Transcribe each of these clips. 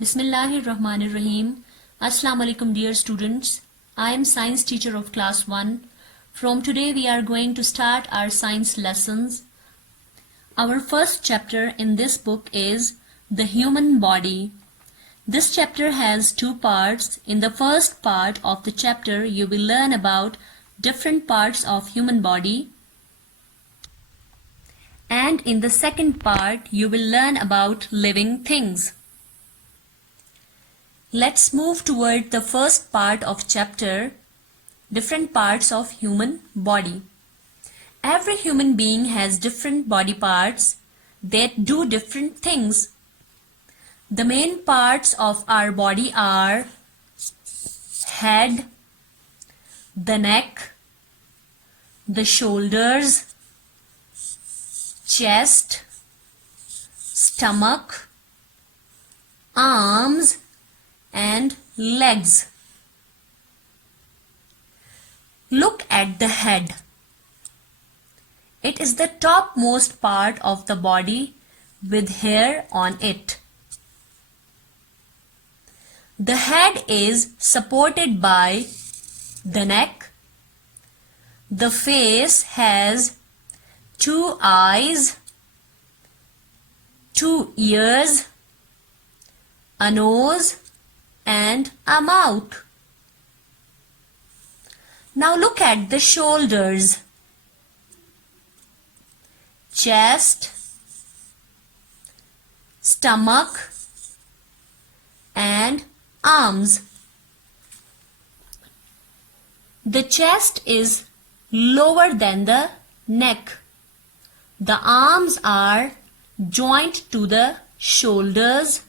Bismillahirrahmanirrahim. Assalamu alaikum dear students. I am science teacher of class 1. From today we are going to start our science lessons. Our first chapter in this book is the human body. This chapter has two parts. In the first part of the chapter you will learn about different parts of human body. And in the second part you will learn about living things. Let's move toward the first part of chapter, different parts of human body. Every human being has different body parts that do different things. The main parts of our body are head, the neck, the shoulders, chest, stomach, arms, and legs. Look at the head. It is the topmost part of the body with hair on it. The head is supported by the neck. The face has two eyes, two ears, a nose, and a mouth. Now look at the shoulders, chest, stomach, and arms. The chest is lower than the neck. The arms are joined to the shoulders.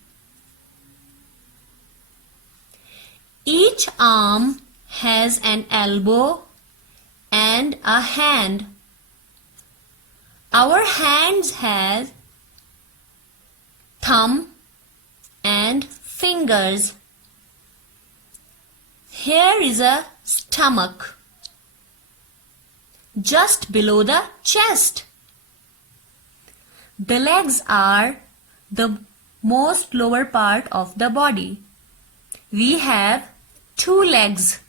Each arm has an elbow and a hand. Our hands have thumb and fingers. Here is a stomach just below the chest. The legs are the most lower part of the body. We have two legs.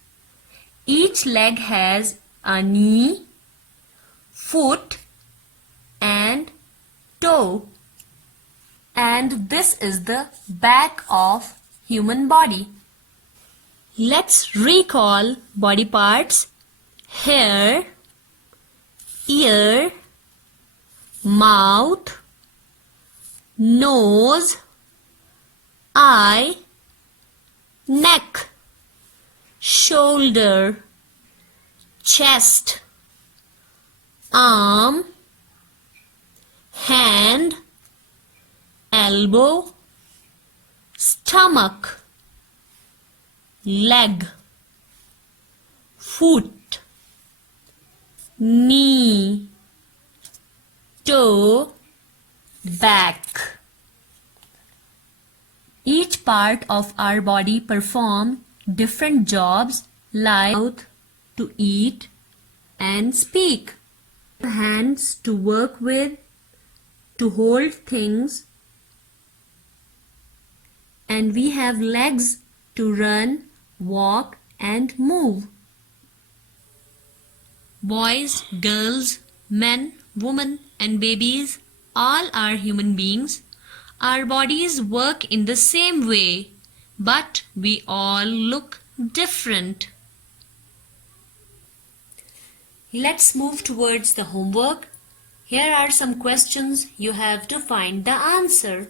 Each leg has a knee, foot, and toe. And this is the back of human body. Let's recall body parts: hair, ear, mouth, nose, eye, neck, shoulder, chest, arm, hand, elbow, stomach, leg, foot, knee, toe, back. Each part of our body performs different jobs like mouth to eat and speak, hands to work with, to hold things, and we have legs to run, walk, and move. Boys, girls, men, women, and babies, all are human beings. Our bodies work in the same way, but we all look different. Let's move towards the homework. Here are some questions you have to find the answer.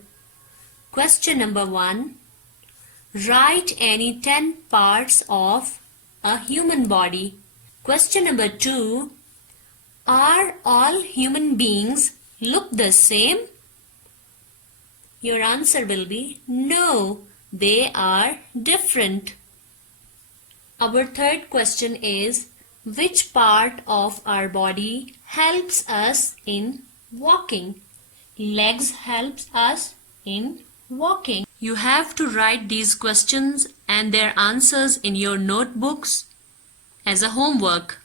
Question number 1. Write any 10 parts of a human body. Question number 2. Are all human beings look the same? Your answer will be no, they are different. Our third question is, which part of our body helps us in walking? Legs helps us in walking. You have to write these questions and their answers in your notebooks as a homework.